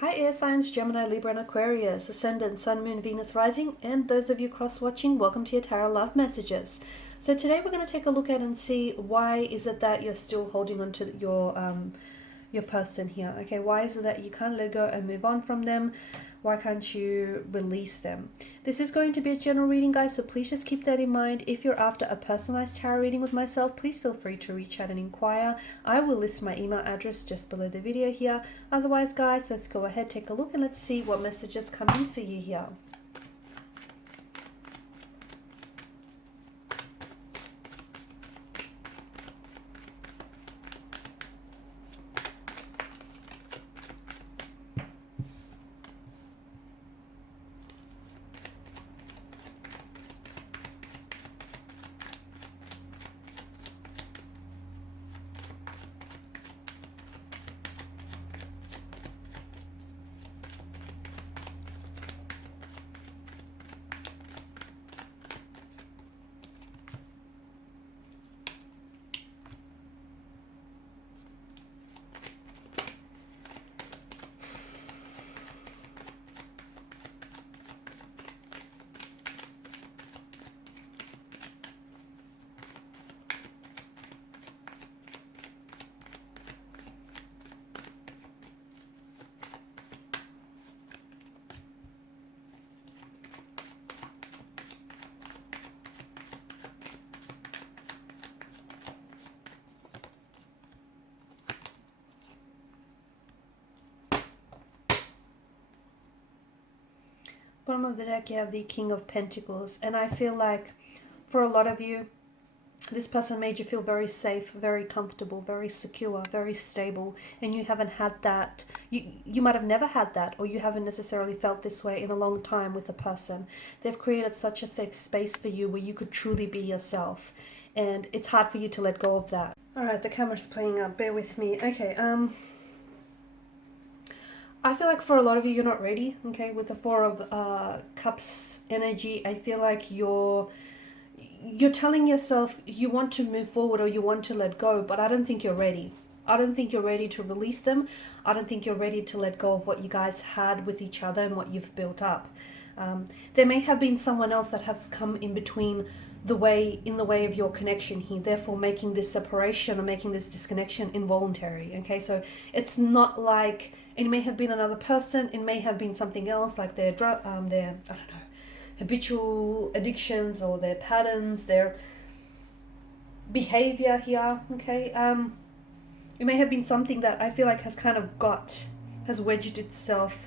Hi air signs, Gemini, Libra and Aquarius, Ascendant, Sun, Moon, Venus, Rising, and those of you cross-watching, welcome to your Tarot Love Messages. So today we're going to take a look at and see why is it that you're still holding on to your person here. Okay, why is it that you can't let go and move on from them? Why can't you release them? This is going to be a general reading, guys, so please just keep that in mind. If you're after a personalized tarot reading with myself, please feel free to reach out and inquire. I will list my email address just below the video here. Otherwise, guys, let's go ahead, take a look, and let's see what messages come in for you here. Bottom of the deck, you have the King of Pentacles, and I feel like for a lot of you, this person made you feel very safe, very comfortable, very secure, very stable, and you haven't had that. You might have never had that, or you haven't necessarily felt this way in a long time with a person. They've created such a safe space for you where you could truly be yourself, and it's hard for you to let go of that. All right, the camera's playing up. Bear with me. Okay, I feel like for a lot of you, you're not ready, okay? With the Four of Cups energy, I feel like you're telling yourself you want to move forward or you want to let go, but I don't think you're ready. I don't think you're ready to release them. I don't think you're ready to let go of what you guys had with each other and what you've built up. There may have been someone else that has come in between in the way of your connection here, therefore making this separation or making this disconnection involuntary. Okay, so it's not like it may have been another person, it may have been something else, like their I don't know, habitual addictions or their patterns, their behavior here. Okay, it may have been something that I feel like has wedged itself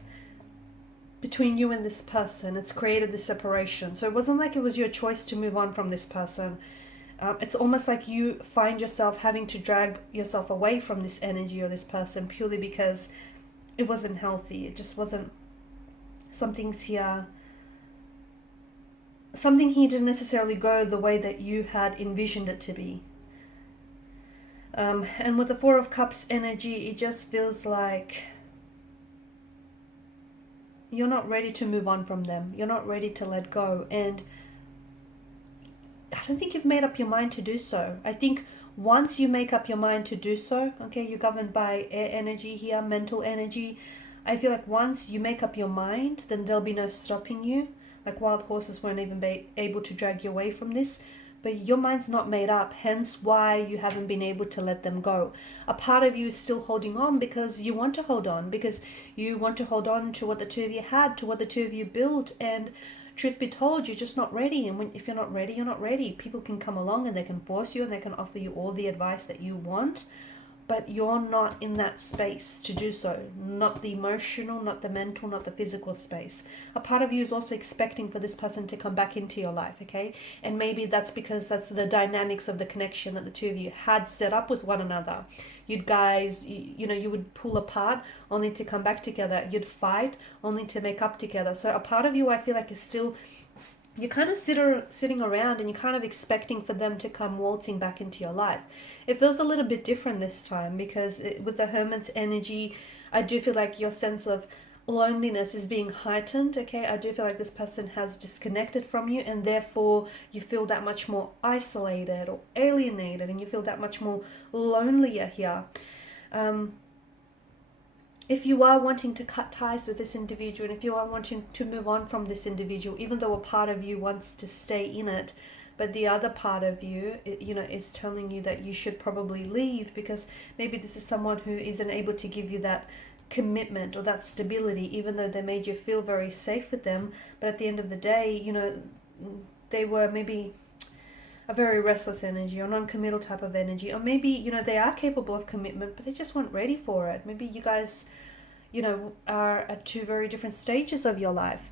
between you and this person. It's created this separation. So it wasn't like it was your choice to move on from this person. It's almost like you find yourself having to drag yourself away from this energy or this person purely because it wasn't healthy. It just wasn't, something here didn't necessarily go the way that you had envisioned it to be. And with the Four of Cups energy, it just feels like you're not ready to move on from them. You're not ready to let go. And I don't think you've made up your mind to do so. I think once you make up your mind to do so, okay, you're governed by air energy here, mental energy. I feel like once you make up your mind, then there'll be no stopping you. Like wild horses won't even be able to drag you away from this. But your mind's not made up, hence why you haven't been able to let them go. A part of you is still holding on because you want to hold on, because you want to hold on to what the two of you had, to what the two of you built, and truth be told, you're just not ready. And if you're not ready, you're not ready. People can come along and they can force you and they can offer you all the advice that you want, but you're not in that space to do so. Not the emotional, not the mental, not the physical space. A part of you is also expecting for this person to come back into your life, okay? And maybe that's because that's the dynamics of the connection that the two of you had set up with one another. You'd guys, you would pull apart only to come back together. You'd fight only to make up together. So a part of you, I feel like, is still, you're kind of sitting around and you're kind of expecting for them to come waltzing back into your life. It feels a little bit different this time because with the Hermit's energy, I do feel like your sense of loneliness is being heightened. Okay, I do feel like this person has disconnected from you, and therefore you feel that much more isolated or alienated, and you feel that much more lonelier here. if you are wanting to cut ties with this individual, and if you are wanting to move on from this individual, even though a part of you wants to stay in it, but the other part of you, is telling you that you should probably leave, because maybe this is someone who isn't able to give you that commitment or that stability, even though they made you feel very safe with them. But at the end of the day, they were maybe a very restless energy or non-committal type of energy, or maybe they are capable of commitment, but they just weren't ready for it. Maybe you guys are at two very different stages of your life.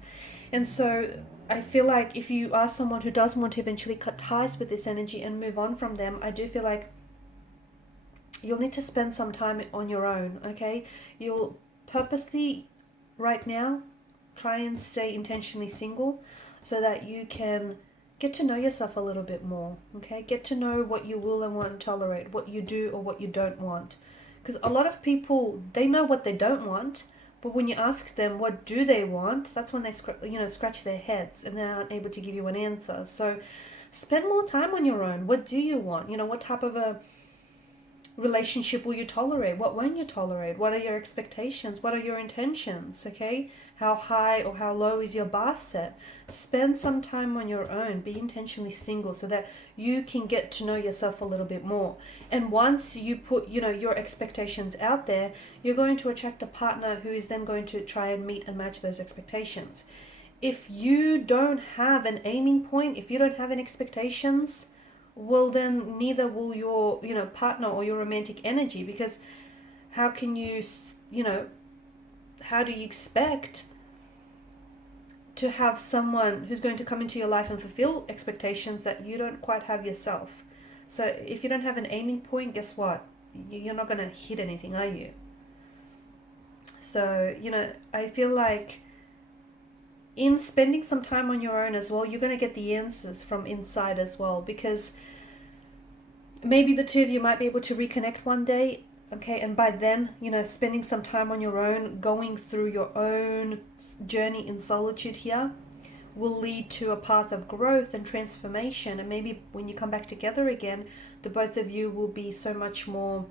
And so I feel like if you are someone who does want to eventually cut ties with this energy and move on from them, I do feel like you'll need to spend some time on your own. Okay, you'll purposely right now try and stay intentionally single, so that you can get to know yourself a little bit more. Okay, get to know what you will and won't tolerate, what you do or what you don't want. Because a lot of people, they know what they don't want, but when you ask them what do they want, that's when they scratch their heads and they aren't able to give you an answer. So spend more time on your own. What do you want? What type of a relationship will you tolerate? What won't you tolerate? What are your expectations? What are your intentions? Okay, how high or how low is your bar set? Spend some time on your own. Be intentionally single, so that you can get to know yourself a little bit more. And once you put your expectations out there, you're going to attract a partner who is then going to try and meet and match those expectations. If you don't have an aiming point, if you don't have any expectations, well, then neither will your partner or your romantic energy, because how can you how do you expect to have someone who's going to come into your life and fulfill expectations that you don't quite have yourself? So if you don't have an aiming point, guess what? You're not going to hit anything, are you? So I feel like in spending some time on your own as well, you're going to get the answers from inside as well, because maybe the two of you might be able to reconnect one day. Okay, and by then, spending some time on your own, going through your own journey in solitude here, will lead to a path of growth and transformation. And maybe when you come back together again, the both of you will be so much more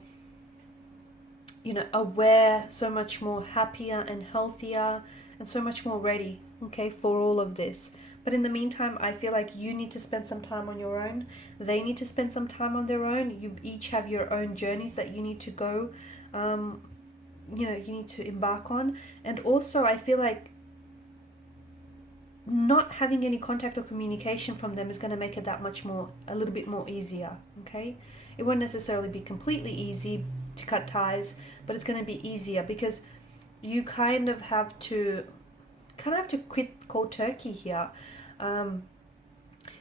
aware, so much more happier and healthier, and so much more ready, okay, for all of this. But in the meantime, I feel like you need to spend some time on your own. They need to spend some time on their own. You each have your own journeys that you need to go, you need to embark on. And also, I feel like not having any contact or communication from them is going to make it a little bit more easier, okay? It won't necessarily be completely easy to cut ties, but it's going to be easier, because you kind of have to quit cold turkey here,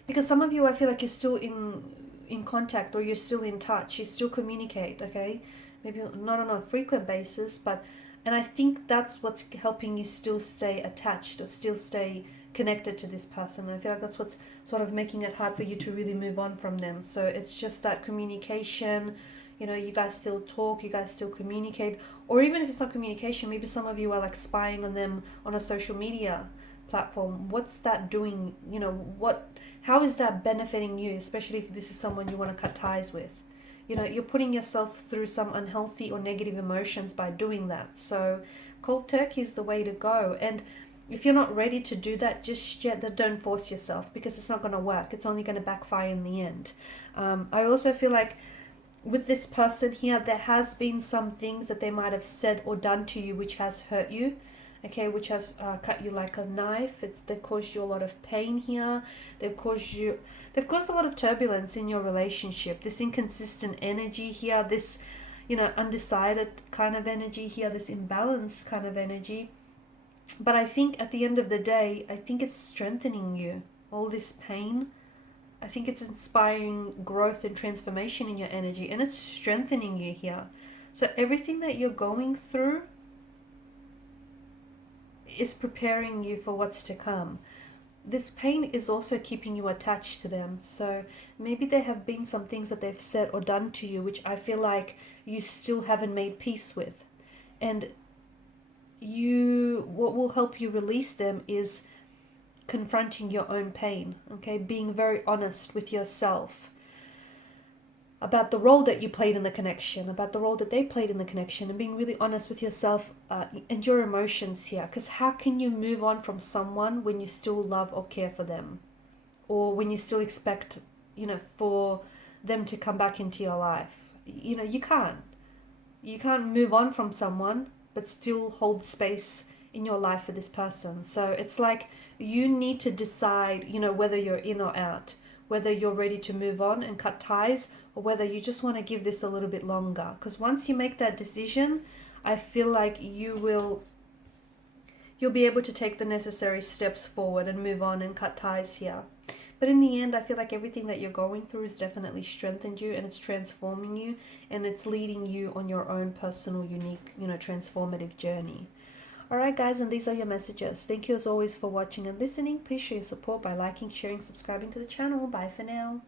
because some of you, I feel like you're still in contact, or you're still in touch, you still communicate, okay? Maybe not on a frequent basis, and I think that's what's helping you still stay attached or still stay connected to this person. I feel like that's what's sort of making it hard for you to really move on from them. So it's just that communication, you guys still talk, you guys still communicate, or even if it's not communication, maybe some of you are like spying on them on a social media platform. What's that doing? How is that benefiting you, especially if this is someone you want to cut ties with? You're putting yourself through some unhealthy or negative emotions by doing that. So cold turkey is the way to go. And if you're not ready to do that just yet, then don't force yourself, because it's not going to work. It's only going to backfire in the end. I also feel like with this person here, there has been some things that they might have said or done to you which has hurt you, okay, which has cut you like a knife. They've caused you a lot of pain here. They've caused a lot of turbulence in your relationship. This inconsistent energy here, this undecided kind of energy here, this imbalanced kind of energy. But I think at the end of the day, I think it's strengthening you. All this pain, I think it's inspiring growth and transformation in your energy, and it's strengthening you here. So everything that you're going through is preparing you for what's to come. This pain is also keeping you attached to them. So maybe there have been some things that they've said or done to you which I feel like you still haven't made peace with. And what will help you release them is confronting your own pain, okay? Being very honest with yourself. about the role that you played in the connection, about the role that they played in the connection, and being really honest with yourself and your emotions here. Because how can you move on from someone when you still love or care for them, or when you still expect, you know, for them to come back into your life? You know, you can't move on from someone but still hold space in your life for this person. So it's like you need to decide, you know, whether you're in or out, whether you're ready to move on and cut ties, or whether you just want to give this a little bit longer. Because once you make that decision, I feel like you'll be able to take the necessary steps forward and move on and cut ties here. But in the end, I feel like everything that you're going through has definitely strengthened you, and it's transforming you, and it's leading you on your own personal, unique, you know, transformative journey. Alright guys, and these are your messages. Thank you as always for watching and listening. Please show your support by liking, sharing, subscribing to the channel. Bye for now.